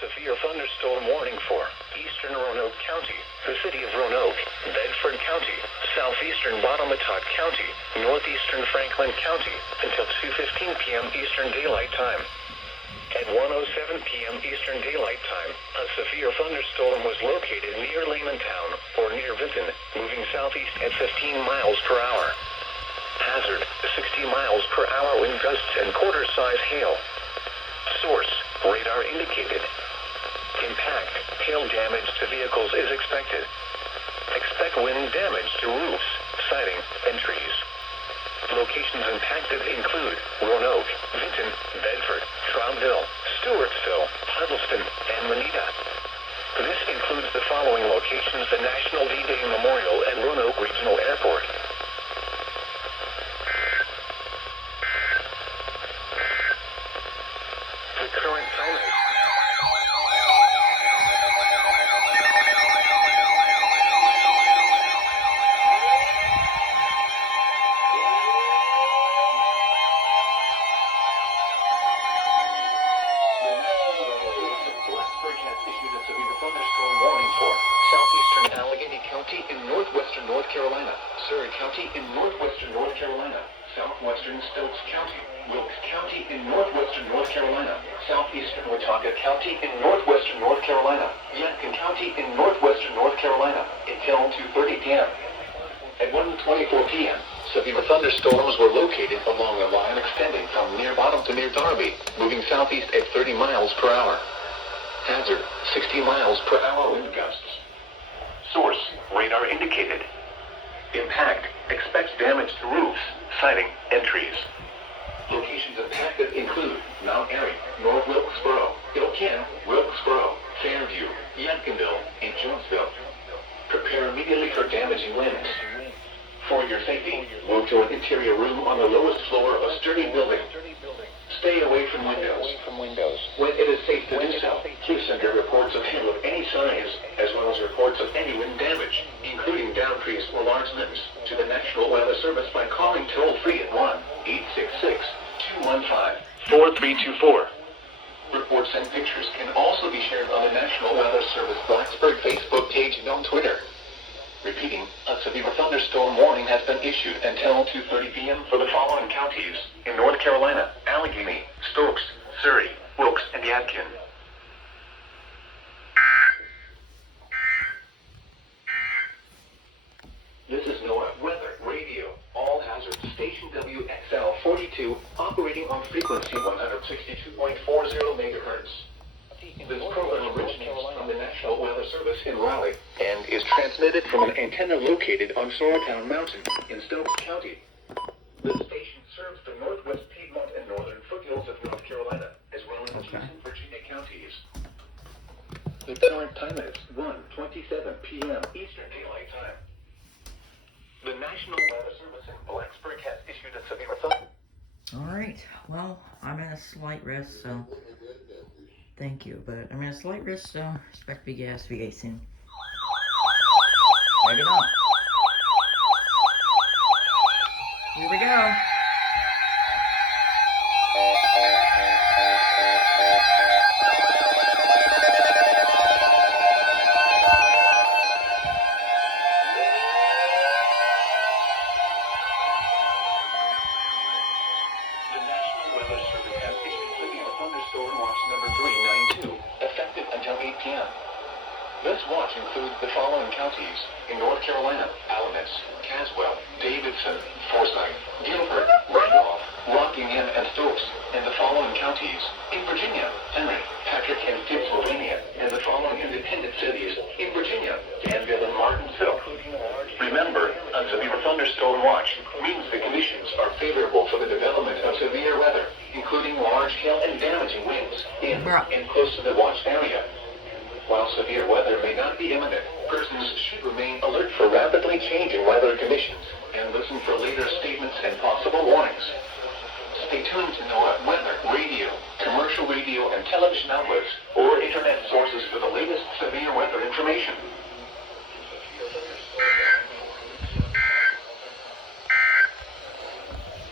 severe thunderstorm warning for eastern Roanoke County, the city of Roanoke, Bedford County, southeastern Wattamattock County, northeastern Franklin County, until 2:15 p.m. Eastern Daylight Time. At 1:07 p.m. Eastern Daylight Time, a severe thunderstorm was located near Laymantown, or near Vinton, moving southeast at 15 miles per hour. Hazard, 60 miles per hour wind gusts and quarter-size hail. Source, radar indicated. Impact, hail damage to vehicles is expected. Expect wind damage to roofs, siding, and trees. Locations impacted include Roanoke, Vinton, Bedford, Troutville, Stewartsville, Huddleston, and Moneta. This includes the following locations: the National D-Day Memorial at Roanoke Regional Airport. The current time is in northwestern North Carolina, Surrey County in northwestern North Carolina, southwestern Stokes County, Wilkes County in northwestern North Carolina, southeastern Watauga County in northwestern North Carolina, Yadkin County in northwestern North Carolina, until 2:30 p.m. At 1:24 p.m., severe thunderstorms were located along a line extending from near Bottom to near Darby, moving southeast at 30 miles per hour. Hazard, 60 miles per hour wind gusts. Source, radar indicated. Impact, expects damage to roofs, siding, and trees. Locations impacted include Mount Airy, North Wilkesboro, Hill Camp, Wilkesboro, Fairview, Yadkinville, and Jonesville. Prepare immediately for damaging winds. For your safety, move to an interior room on the lowest floor of a sturdy building. Stay away from windows. When it is safe to do so, please send your reports of hail of any size, as well as reports of any wind damage, including downed trees or large limbs, to the National Weather Service by calling toll-free at 1-866-215-4324. Reports and pictures can also be shared on the National Weather Service Blacksburg Facebook page and on Twitter. Repeating, a severe thunderstorm warning has been issued until 2:30 p.m. for the following counties in North Carolina: Allegheny, Stokes, Surrey, Wilkes, and Yadkin. This is NOAA Weather Radio. All hazards. Station WXL 42, operating on frequency 162.40 megahertz. This program originates from the National Weather Service in Raleigh and is transmitted from an antenna located on Sorrowtown Mountain in Stokes County. The station serves the northwest Piedmont and northern foothills of North Carolina, as well as adjacent Virginia counties. The current time is 1:27 p.m. Eastern Daylight Time. The National Weather Service in Blacksburg has issued a severe thunderstorm. All right. Well, I'm in a slight rest, so thank you. But I'm in a slight rest, so expect big ass VA soon. Maybe not. Here we go. This watch includes the following counties in North Carolina: Alamance, Caswell, Davidson, Forsyth, Guilford, Randolph, Rockingham, and Stokes, and the following counties in Virginia: Henry, Patrick, and Philadelphia, and the following independent cities in Virginia: Danville and Martinsville. Remember, a severe thunderstorm watch means the conditions are favorable for the development of severe weather, including large hail and damaging winds in and close to the watched area. While severe weather may not be imminent, persons should remain alert for rapidly changing weather conditions and listen for later statements and possible warnings. Stay tuned to NOAA Weather Radio, commercial radio and television outlets, or internet sources for the latest severe weather information.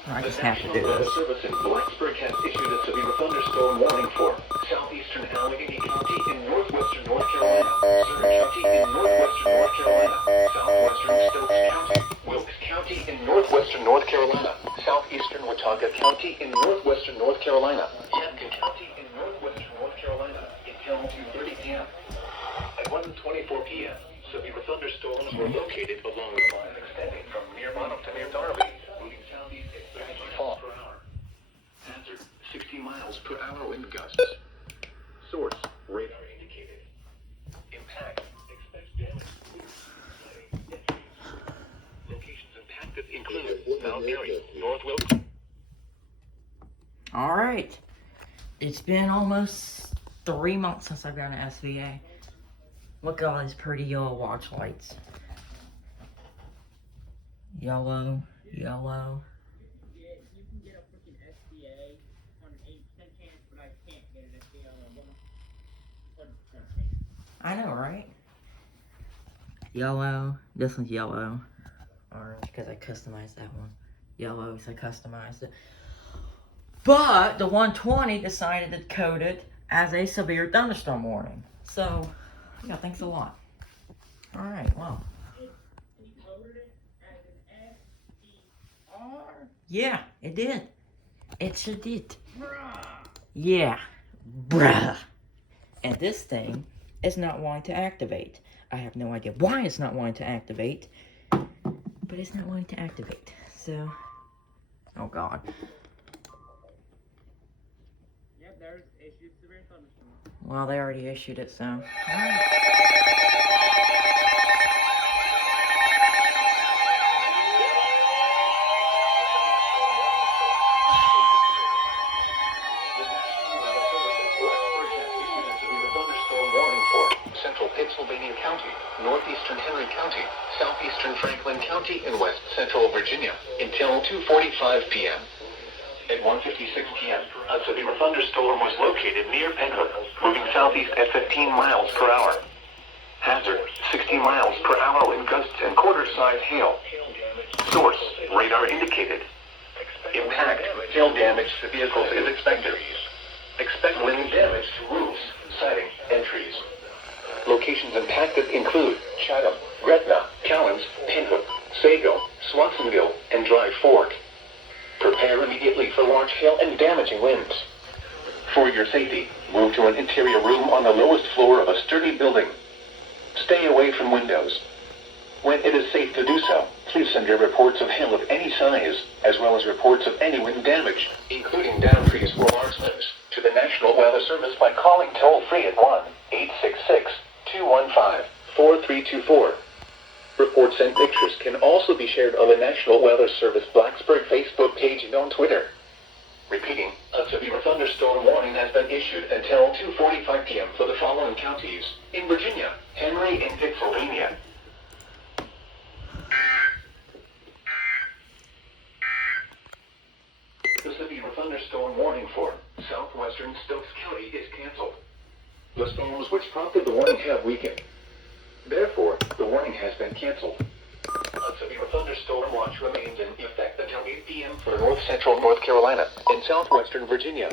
I The just have to National do Weather this. Service in Blacksburg has issued a severe thunderstorm warning for southeastern Allegheny County in northwestern North Carolina, Surrey County in northwestern North Carolina, southwestern Stokes County, Wilkes County in northwestern North Carolina, southeastern Watauga County in northwestern North Carolina, Yadkin County in northwestern North Carolina until 2:30 p.m. At 1:24 p.m., severe thunderstorms were located along the line extending from near Monmouth to near Darby, moving southeast at 30 miles per hour. Hazard, 60 miles per hour wind gusts. Source, radar indicated. Impact, expect damage. Locations impacted include Mount Airy, North Wilkes. All right. It's been almost 3 months since I've got an SVA. Look at all these pretty yellow watch lights. Yellow, yellow. Yeah, you can get a freaking SBA on an 8% chance, but I can't get an SBA on a 100% chance. I know, right? Yellow. This one's yellow. Orange, because I customized that one. Yellow, because I customized it. But the 120 decided to code it as a severe thunderstorm warning. So, yeah, thanks a lot. All right, well. And you coded it as an SBR? Yeah, it did. It sure did. Bruh! Yeah, bruh. And this thing is not wanting to activate. I have no idea why it's not wanting to activate, but it's not wanting to activate. So, oh God. Yep, there's issued severe thunderstorm. Well, they already issued it, so. All right. Central Pennsylvania County, northeastern Henry County, southeastern Franklin County, and west central Virginia until 2:45 p.m. At 1:56 p.m., a severe thunderstorm was located near Penhook, moving southeast at 15 miles per hour. Hazard, 60 miles per hour wind gusts and quarter-size hail. Source, radar indicated. Impact, hail damage to vehicles is expected. Expect wind damage to roofs, siding, and trees. Locations impacted include Chatham, Gretna, Cowens, Pinhook, Sago, Swansonville, and Dry Fork. Prepare immediately for large hail and damaging winds. For your safety, move to an interior room on the lowest floor of a sturdy building. Stay away from windows. When it is safe to do so, please send your reports of hail of any size, as well as reports of any wind damage, including downed trees or large limbs, to the National Weather Service by calling toll-free at 1-866-215-4324. Reports and pictures can also be shared on the National Weather Service Blacksburg Facebook page and on Twitter. Repeating, a severe thunderstorm warning has been issued until 2:45 p.m. for the following counties in Virginia, Henry, and Pennsylvania. The severe thunderstorm warning for southwestern Stokes County is canceled. The storms which prompted the warning have weakened. Therefore, the warning has been canceled. A severe thunderstorm watch remains in effect until 8 p.m. for north central North Carolina and southwestern Virginia.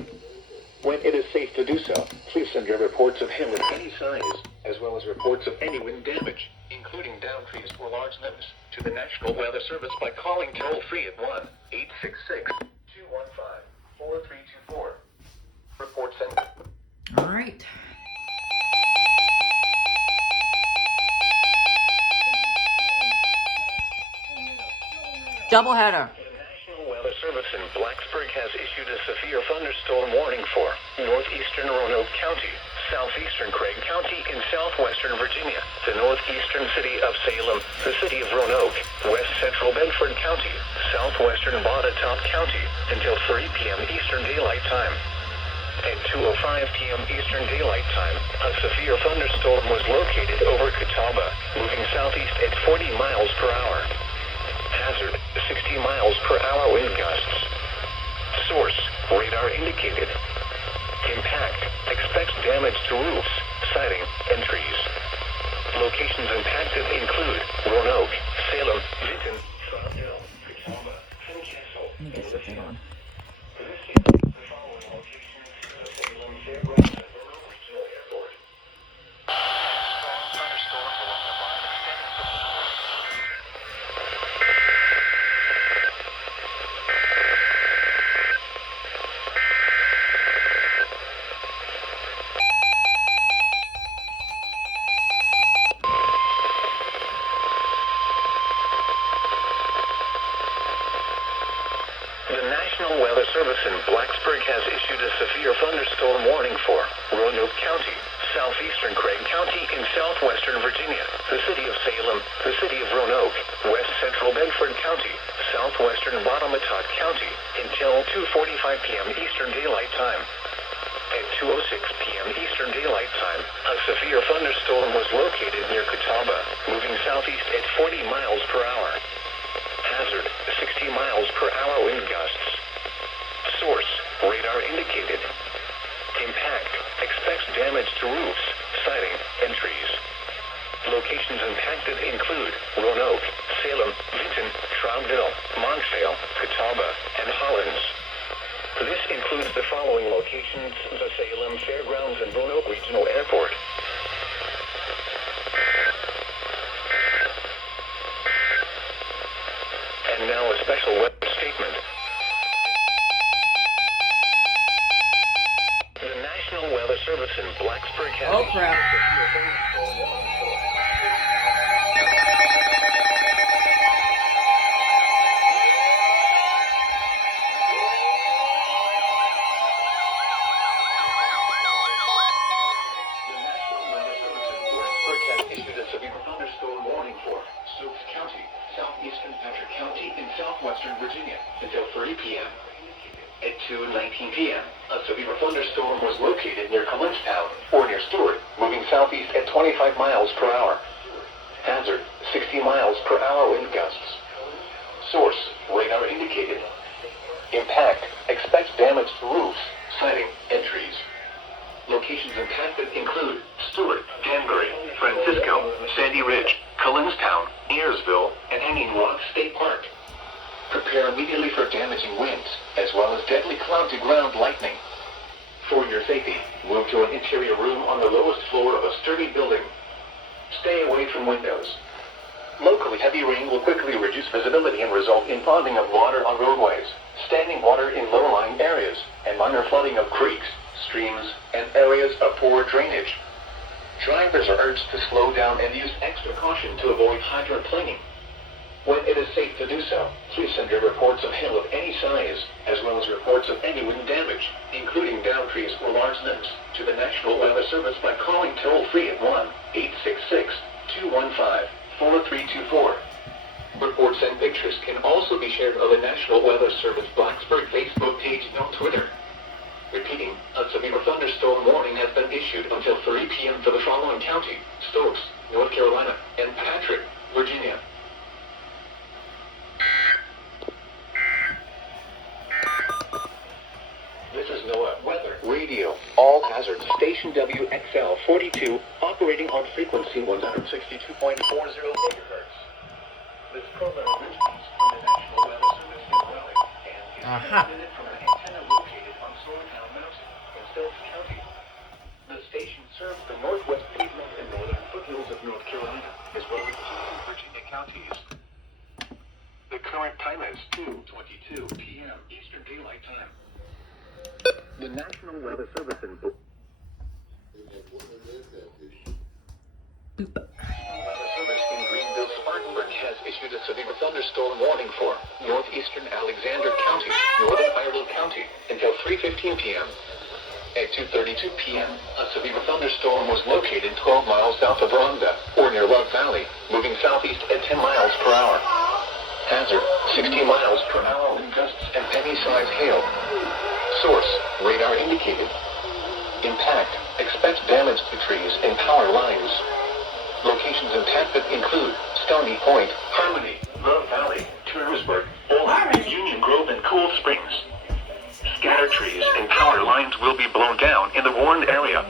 When it is safe to do so, please send your reports of hail of any size, as well as reports of any wind damage, including downed trees or large limbs, to the National Weather Service by calling toll-free at 1-866-215-4324. Reports and... All right. Doubleheader. The National Weather Service in Blacksburg has issued a severe thunderstorm warning for northeastern Roanoke County, southeastern Craig County, and southwestern Virginia, the northeastern city of Salem, the city of Roanoke, west central Bedford County, southwestern Botetourt County, until 3 p.m. Eastern Daylight Time. At 2:05 p.m. Eastern Daylight Time, a severe thunderstorm was located over Catawba, moving southeast at 40 miles per hour. Hazard, 60 miles per hour wind gusts. Source, radar indicated. Impact, expect damage to roofs, siding, and trees. Locations impacted include Roanoke, Salem, Vinton, Troutdale, Catawba, and Castle. Hang on. The National Weather Service in Blacksburg has issued a severe thunderstorm warning for Roanoke County, southeastern Craig County in southwestern Virginia, the city of Salem, the city of Roanoke, west central Bedford County, southwestern Bottomatot County until 2:45 p.m. Eastern Daylight Time. At 2:06 p.m. Eastern Daylight Time, a severe thunderstorm was located near Catawba, moving southeast at 40 miles per hour. Hazard, 60 miles per hour wind gusts. Source, radar indicated. Impact, expects damage to roofs, siding, and trees. Locations impacted include Roanoke, Salem, Vinton, Troutdale, Montvale, Catawba, and Hollins. This includes the following locations: the Salem Fairgrounds and Roanoke Regional Airport. And now a special weather statement. The National Weather Service in Blacksburg has Oh, crap. Thunderstorm warning for Stokes County, southeastern Patrick County in southwestern Virginia until 3 p.m. At 2:19 p.m., a severe thunderstorm was located near Collinstown or near Stewart, moving southeast at 25 miles per hour. Hazard, 60 miles per hour wind gusts. Source, radar indicated. Impact, expects damage to roofs, siding, and trees. Locations impacted include Stewart, Danbury, Francisco, Sandy Ridge, Collinstown, Ayersville, and Hanging Rock State Park. Prepare immediately for damaging winds, as well as deadly cloud-to-ground lightning. For your safety, move to an interior room on the lowest floor of a sturdy building. Stay away from windows. Locally, heavy rain will quickly reduce visibility and result in ponding of water on roadways, standing water in low-lying areas, and minor flooding of creeks, streams, and areas of poor drainage. Drivers are urged to slow down and use extra caution to avoid hydroplaning. When it is safe to do so, please send your reports of hail of any size, as well as reports of any wind damage, including downed trees or large limbs, to the National Weather Service by calling toll-free at 1-866-215-4324. Reports and pictures can also be shared on the National Weather Service Blacksburg Facebook page and on Twitter. Repeating, a severe thunderstorm warning has been issued until 3 p.m. for the following county: Stokes, North Carolina, and Patrick, Virginia. This is NOAA Weather Radio. All hazards. Station WXL 42, operating on frequency 162.40 megahertz. This program originates from the National Weather Service in Raleigh and is transmitted from an antenna located on Sorrowtown Mountain in Stokes County. The station serves the northwest Piedmont and northern foothills of North Carolina, as well as two Virginia counties. The current time is 2:22 p.m. Eastern Daylight Time. The National Weather Service in Greenville, Spartanburg has issued a severe thunderstorm warning for northeastern Alexander County, northern Iredell County, until 3:15 p.m. At 2:32 p.m., a severe thunderstorm was located 12 miles south of Rhonda, or near Love Valley, moving southeast at 10 miles per hour. Hazard, 60 miles per hour wind gusts and penny-sized hail. Source, radar indicated. Impact, expects damage to trees and power lines. Locations impacted include Stony Point, Harmony, Love Valley, Turnersburg, Old Union Grove, and Cool Springs. Scattered trees and power lines will be blown down in the warned area.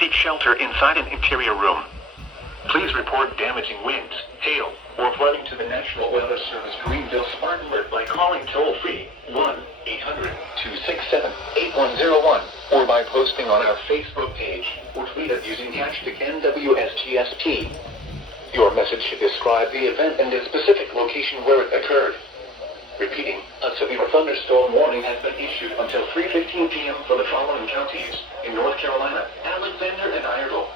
Seek shelter inside an interior room. Please report damaging winds, hail, or flooding to the National Weather Service Greenville Smart Alert by calling toll-free 1-800-267-8101 or by posting on our Facebook page or tweet it using hashtag NWSGST. Your message should describe the event and the specific location where it occurred. Repeating, a severe thunderstorm warning has been issued until 3:15 p.m. for the following counties in North Carolina, Alexander, and Iredell.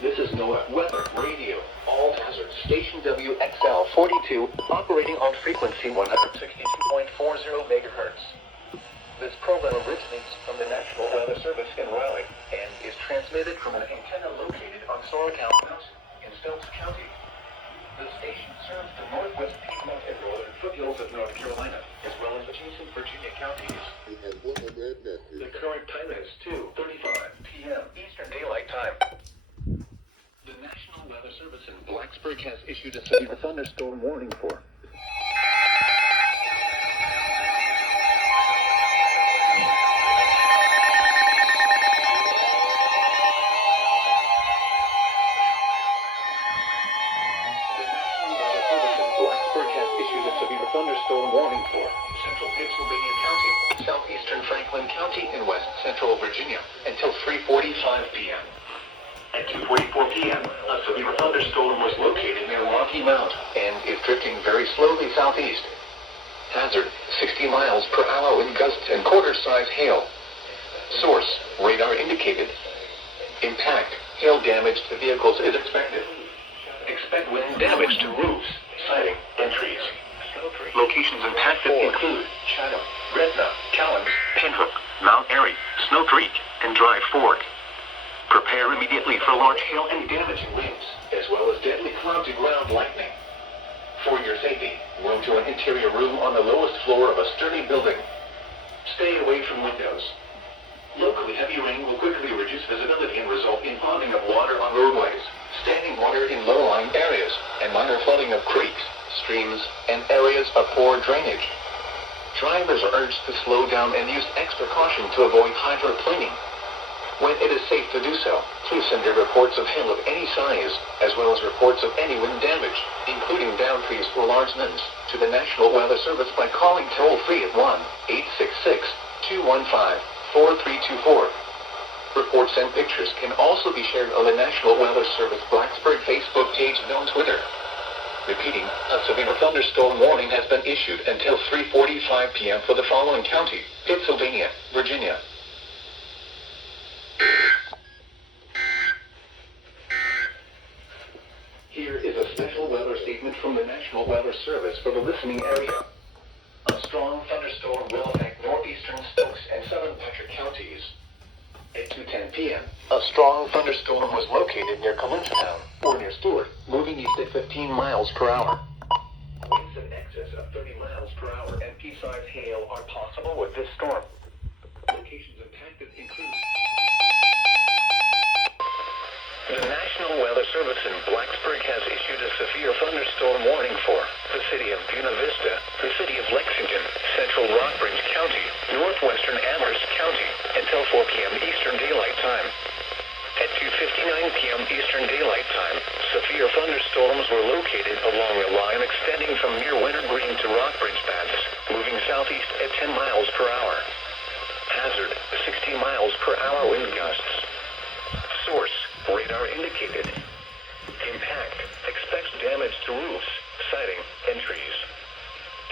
This is NOAA Weather Radio, all hazard station WXL 42, operating on frequency 162.40 megahertz. This program originates from the National Weather Service in Raleigh and is transmitted from an antenna located on Sorrowtown Mountain in Stokes County. The station serves the northwest Piedmont and northern foothills of North Carolina, as well as adjacent Virginia counties. The current time is 2:35 p.m. Eastern Daylight Time. The National Weather Service in Blacksburg has issued a severe thunderstorm warning for Central Pennsylvania County, southeastern Franklin County, and west central Virginia until 3:45 p.m. At 2:44 p.m., a severe thunderstorm was located near Rocky Mount and is drifting very slowly southeast. Hazard, 60 miles per hour wind gusts and quarter-size hail. Source, radar indicated. Impact, hail damage to vehicles is expected. Expect wind damage to roofs, siding, and trees. Locations impacted include Chatham, Gretna, Callens, Pinhook, Mount Airy, Snow Creek, and Dry Fork. Prepare immediately for large hail and damaging winds, as well as deadly cloud-to-ground lightning. For your safety, move to an interior room on the lowest floor of a sturdy building. Stay away from windows. Locally heavy rain will quickly reduce visibility and result in ponding of water on roadways, standing water in low-lying areas, and minor flooding of creeks, streams, and areas of poor drainage. Drivers are urged to slow down and use extra caution to avoid hydroplaning. When it is safe to do so, please send your reports of hail of any size, as well as reports of any wind damage, including down trees or large limbs, to the National Weather Service by calling toll-free at 1-866-215-4324. Reports and pictures can also be shared on the National Weather Service Blacksburg Facebook page and on Twitter. Repeating, a severe thunderstorm warning has been issued until 3:45 p.m. for the following county, Pennsylvania, Virginia. Here is a special weather statement from the National Weather Service for the listening area. A strong thunderstorm will affect northeastern Stokes and southern Patrick counties. At 2:10 p.m., a strong thunderstorm was located near Collinstown, or near Stewart, moving east at 15 miles per hour. Winds in excess of 30 miles per hour and pea-sized hail are possible with this storm. Locations impacted include the National Weather Service in Blacksburg has issued a severe thunderstorm warning for the city of Buena Vista, the city of Lexington, central Rockbridge County, northwestern Amherst County, until 4 p.m. Eastern Daylight Time. At 2:59 p.m. Eastern Daylight Time, severe thunderstorms were located along a line extending from near Wintergreen to Rockbridge Pass, moving southeast at 10 miles per hour. Hazard, 60 miles per hour wind gusts. Source, radar indicated. Impact, expect damage to roofs, siding, and trees.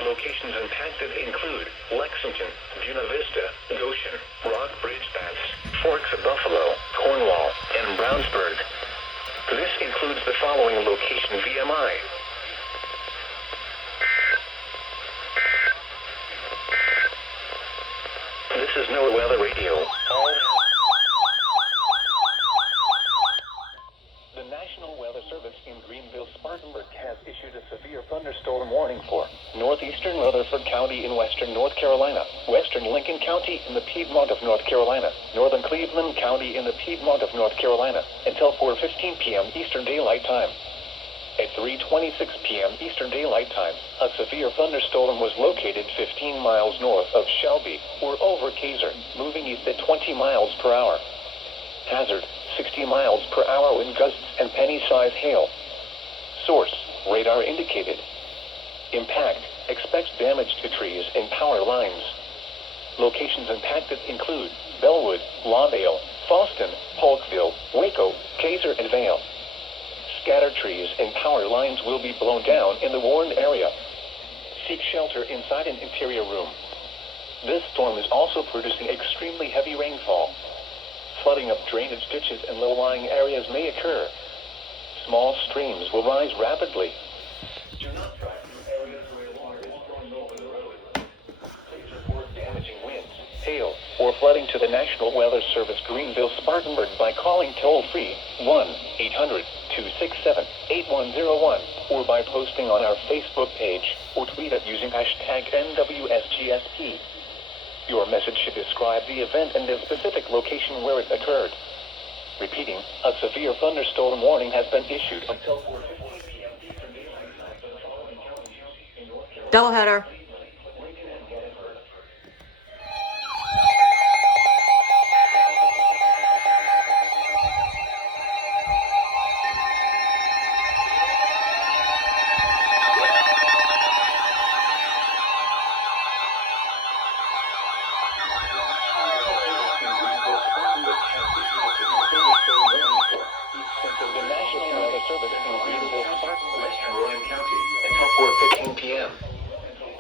Locations impacted include Lexington, Buena Vista, Goshen, Rockbridge Pass, Forks of Buffalo, Cornwall, and Brownsburg. This includes the following location VMI. This is NOAA Weather Radio. The National Weather Service in Greenville, Spartanburg has issued a severe thunderstorm warning for northeastern Rutherford County in western North Carolina, western Lincoln County in the Piedmont of North Carolina, northern Cleveland County in the Piedmont of North Carolina, until 4:15 p.m. Eastern Daylight Time. At 3:26 p.m. Eastern Daylight Time, a severe thunderstorm was located 15 miles north of Shelby or over Kaiser, moving east at 20 miles per hour. Hazard, 60 miles per hour wind gusts and penny-size hail. Source, radar indicated. Impact, expects damage to trees and power lines. Locations impacted include Bellwood, Lawndale, Fallston, Polkville, Waco, Kaiser, and Vale. Scattered trees and power lines will be blown down in the warned area. Seek shelter inside an interior room. This storm is also producing extremely heavy rainfall. Flooding of drainage ditches and low-lying areas may occur. Small streams will rise rapidly. Do not drive through areas where water is flowing over the road. Please report damaging winds, hail, or flooding to the National Weather Service Greenville-Spartanburg by calling toll-free 1-800-267-8101 or by posting on our Facebook page or tweet it using hashtag NWSGSP. Your message should describe the event and the specific location where it occurred. Repeating, a severe thunderstorm warning has been issued until 4:15 p.m. Eastern Daylight Time for the following counties in North Carolina. Doubleheader. Western Rowan County until 4:15 p.m.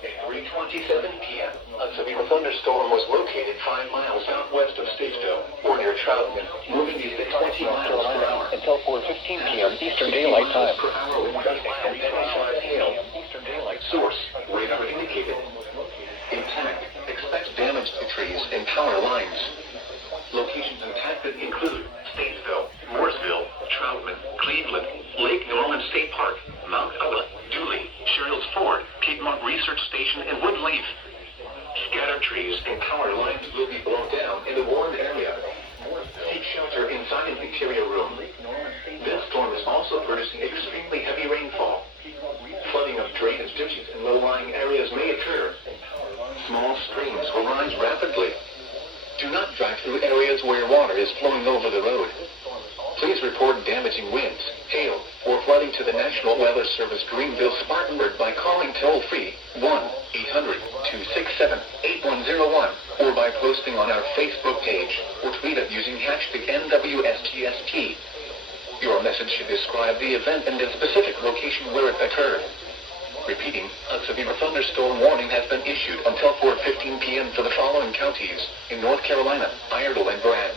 At 3:27 p.m., a severe thunderstorm was located 5 miles southwest of Statesville, or near Troutman, moving east at 20 miles per hour until 4:15 p.m. Eastern Daylight Time. Per hour with gusting and penny-sized hail. Source, radar indicated. Impact, expects damage to trees and power lines. Locations impacted include Statesville, Mooresville, Troutman, Cleveland, Lake Norman State Park, Mount Ella, Dooley, Sherrills Ford, Piedmont Research Station, and Woodleaf. Scattered trees and power lines will be blown down in the warned area. Seek shelter inside an interior room. This storm is also producing extremely heavy rainfall. Flooding of drainage ditches in low-lying areas may occur. Small streams will rise rapidly. Do not drive through areas where water is flowing over the road. Please report damaging winds, hail, or flooding to the National Weather Service Greenville-Spartanburg by calling toll-free 1-800-267-8101 or by posting on our Facebook page or tweet it using hashtag NWSGSP. Your message should describe the event and the specific location where it occurred. Repeating, a severe thunderstorm warning has been issued until 4:15 p.m. for the following counties in North Carolina, Iredell, and Brad.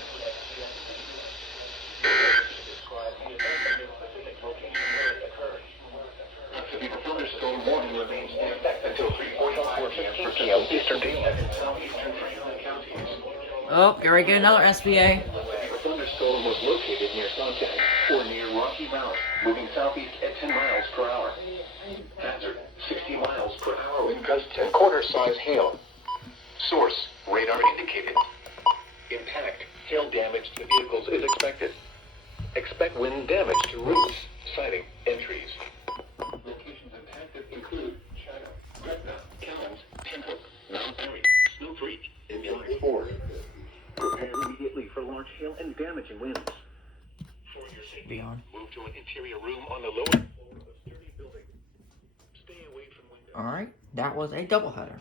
A severe thunderstorm warning remains in effect until 3:45 p.m. Eastern Daylight in southeastern Franklin counties. Oh, here we go, another SBA. A severe thunderstorm was located near Sonntag or near Rocky Mount, moving southeast at 10 miles per hour. Hazard, 60 miles per hour wind gusts and quarter-size hail. Source, radar indicated. Impact, hail damage to vehicles is expected. Expect wind damage to roofs, siding, and trees. Locations impacted include China, Gretna, Kellens, Temple, Mount Airy, Snow Creek, and July 4. Prepare immediately for large hail and damaging winds. For your safety, move to an interior room on the lower floor of a sturdy building. Stay away from windows. Alright, that was a doubleheader.